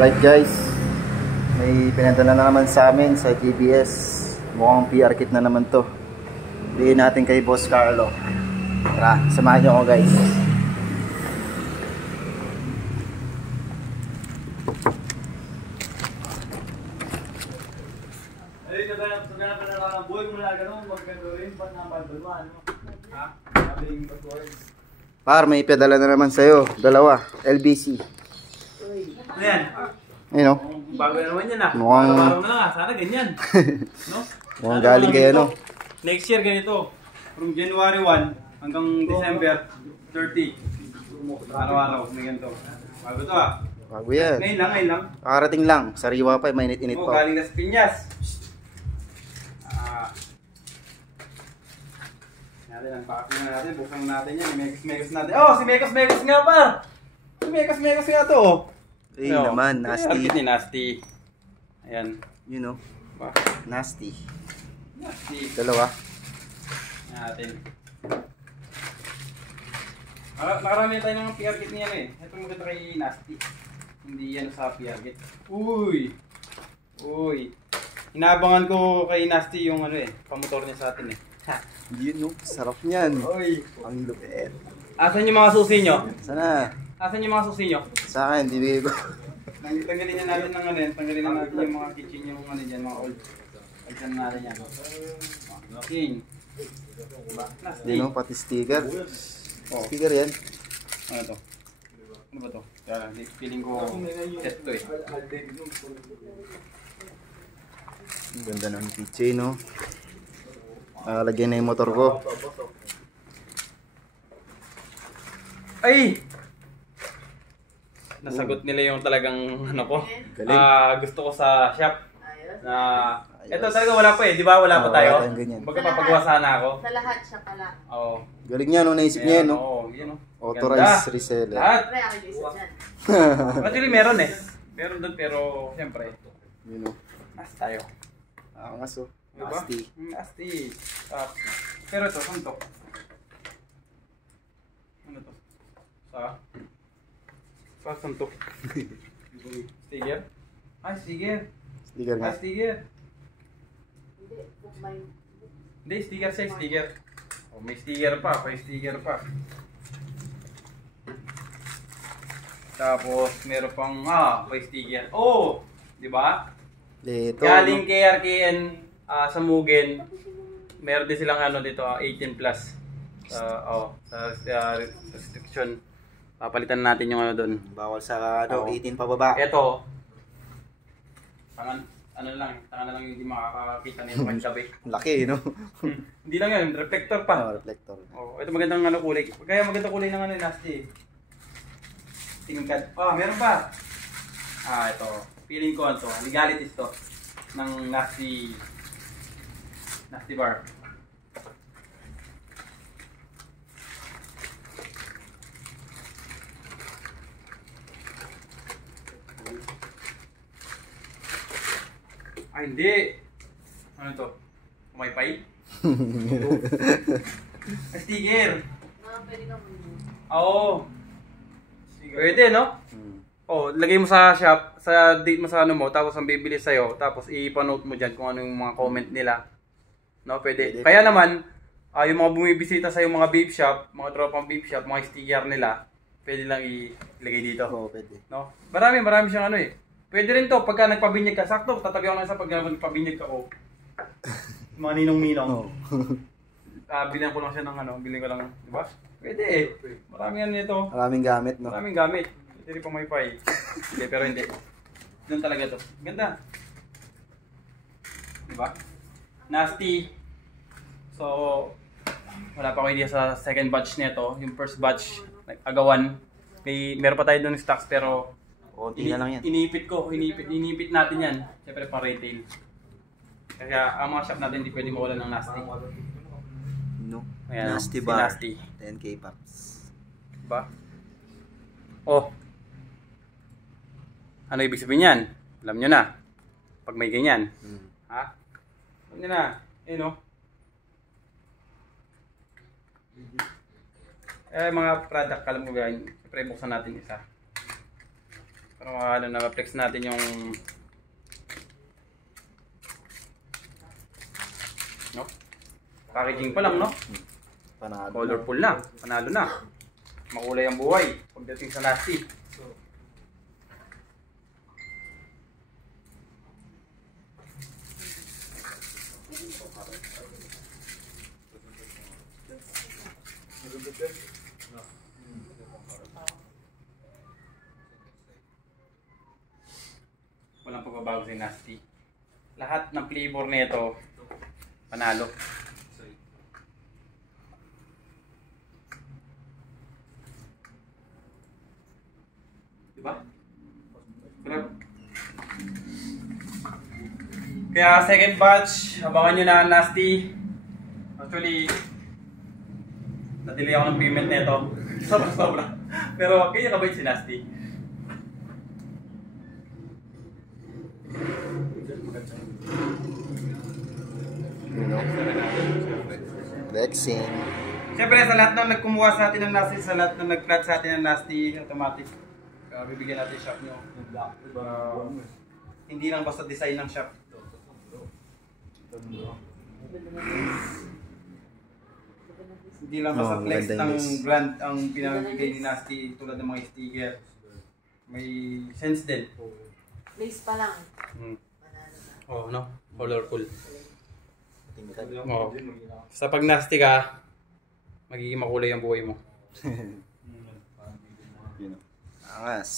Alright guys, may pinadala na naman sa amin sa GBS. Mukhang PR kit na naman to. Bigyan natin kay Boss Carlo. Tara, samahan nyo ako guys. Par, may pedala na naman sa'yo. Dalawa, LBC. Ayan. Ayun o. Bago na naman yan ah. Mukhang... Araw-araw na nga. Sana ganyan. No? Mukhang galing kayo no. Next year ganito. From January 1 hanggang December 30. Araw-araw. May ganito. Bago to ah. Bago yan. Ngayon lang. Nakarating lang. Sariwa pa, mainit-init pa. Galing na sa Piñas. Natin ang packing na natin. Buksan natin yan. Megas natin. Oh, si Megas nga pa. Si Megas nga to oh. Eh naman, nasty. Ni nasty. Ayan. You know. Nasty. Nasty. Dalawa. Natin. Nakarami tayo ng PR kit niya eh. Ito maganda kay nasty. Hindi yan sa PR kit. Uy! Inaabangan ko kay nasty yung ano eh. Pamotor niya sa atin eh. Ha! Yun no, sarap niyan. Uy! Ang lupit. Asan yung mga susi nyo? Sana. Asan yung mga susi nyo? Sa akin, bibigay ko. Tanggalin na natin ng ano yan. Tanggalin na natin yung mga kitchen yung ano dyan, mga old. Pagsan natin yan. King. Nasty. Yun no, pati sticker. Oh. Sticker yan. Ano to? Ano ba to? Kaya, feeling ko test to eh. Ang ganda ng keychain no. Lagyan na yung motor ko. Ay! Nasagot nila yung talagang ano ko. Gusto ko sa shop. Ito talaga wala pa eh, di ba? Wala pa tayo. Magpapagawa sana ako. Sa lahat siya pala. Oo. Galing niya no, naisip niya no. Oo, yun no. Authorized reseller. Lahat. Pre, ako yung isa dyan. Actually meron eh. Meron doon pero siyempre. You know. Mas tayo. Ang aso. Diba? Nasty. Nasty. Pero ito, saan to? Ano to? Saan to? Sticker? Ay, sticker. Sticker nga. Sticker. Hindi, may... Hindi, sticker siya, sticker. Oh, may sticker pa, may sticker pa. Tapos, meron pang, may sticker. Oh! Di ba? Ito. Galing kay RKN sa Mugen. Meron din silang ano dito, 18 plus. Sa restriction. Papalitan natin yung ano doon. Bawal sa ano, 18 pababa. Ito. Tangan na lang yung hindi makakakita nito pagsabi. Laki, no? Hindi lang yan, reflector pa. Reflector. Oh, ito magandang ano kulay. Kaya magandang kulay ng ano nasty. Tingin ka. Meron pa. Ito. Feeling ko ito. Legalities to ng nasty bar. Hindi. Ano to? Wi-Fi? Sticker. Pwede ka mo. Oo. Pwede, no? Lagay mo sa shop, sa date mo sa ano mo, tapos ang bibili sa'yo, tapos ipanote mo dyan kung ano yung mga comment nila. No, pwede. Kaya naman, yung mga bumibisita sa yung mga vape shop, mga tropang vape shop, mga sticker nila, pwede lang ilagay dito. Oo, pwede. No? Marami siyang ano eh. Pwede rin to pagka nagpabinyag ka. Sakto, tatabi ako lang sa pagka nagpabinyag ka ko. Mga ninong-ninong. Bilhan ko lang siya ng ano, bilhin ko lang, di ba? Pwede eh. Marami yan nito. Maraming gamit, no? Maraming gamit. Pwede rin pang Wi-Fi. Hindi, pero hindi. Doon talaga to. Ganda. Di ba? Nasty. So, wala pa ko idea sa second batch nito. Yung first batch, agawan. Meron pa tayo doon ng stocks pero Konti na lang yan. Inipit natin yan. Siyempre pang retail. Kaya ang mga shop natin hindi pwede mawala ng nasty. No. Ayan, Nasty si bar. Nasty. 10k pops. Diba? Ano ibig sabihin yan? Alam nyo na. Pag may ganyan. Ha? Alam nyo na. No? Mga product, alam ko ganyan. Siyempre buksan natin isa. Para na-flex natin yung no? Packaging pa lang, no? Panalo. Colorful na. Panalo na. Makulay ang buhay pagdating sa Nasty. Walang pagbabago sa Nasty. Lahat ng flavor nito panalo. Diba? Grab. Kaya second batch, abangan nyo na ang Nasty. Actually, na-delay ako ng payment nito. Sobra. Pero kaya kabait si Nasty. Flexing. Siyempre sa lahat ng nagkumuha sa atin ng Nasty, sa lahat ng nag-flat sa atin ng Nasty, automatic. Bibigyan natin shop nyo. Hindi lang basta design ng shop. Hindi lang basta flex ng brand ang pinamigay ni Nasty tulad ng mga sticker. May sense din. Place pa lang. Hmm. Manalo na. Oh, no? Colorful. Oh. Sa pag Nasty ka, magiging makulay ang buhay mo. Angas.